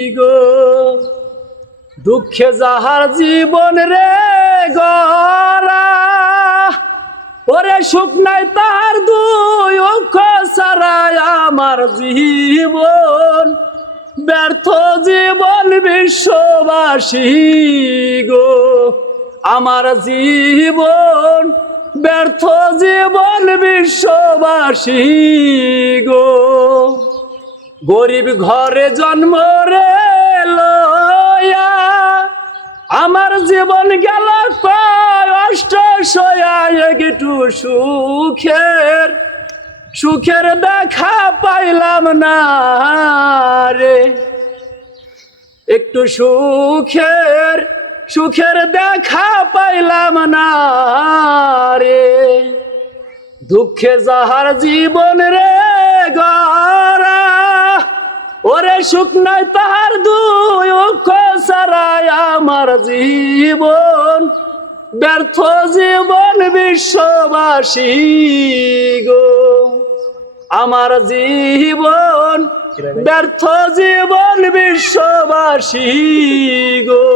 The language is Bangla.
গো দুঃখে যাহার জীবন রে গরা ওরে সুখ নাই তাহার দুই অক্ষ ছাড়াই আমার জীবন ব্যর্থ জীবন বিশ্ববাসী গো আমার জীবন ব্যর্থ জীবন বিশ্ববাসী গো গরিব ঘরে জন্ম রে লয়া আমার জীবন গেল কষ্ট সয়া একটু সুখের দেখা পাইলাম না রে একটু সুখের দেখা পাইলাম না রে দুঃখে যাহার জীবন রে গরা ওরে সুখ নাই তাহার দুই অক্ষ ছাড়াই আমার জীবন ব্যর্থ জীবন বিশ্ববাসী গো আমার জীবন ব্যর্থ জীবন বিশ্ববাসী গো।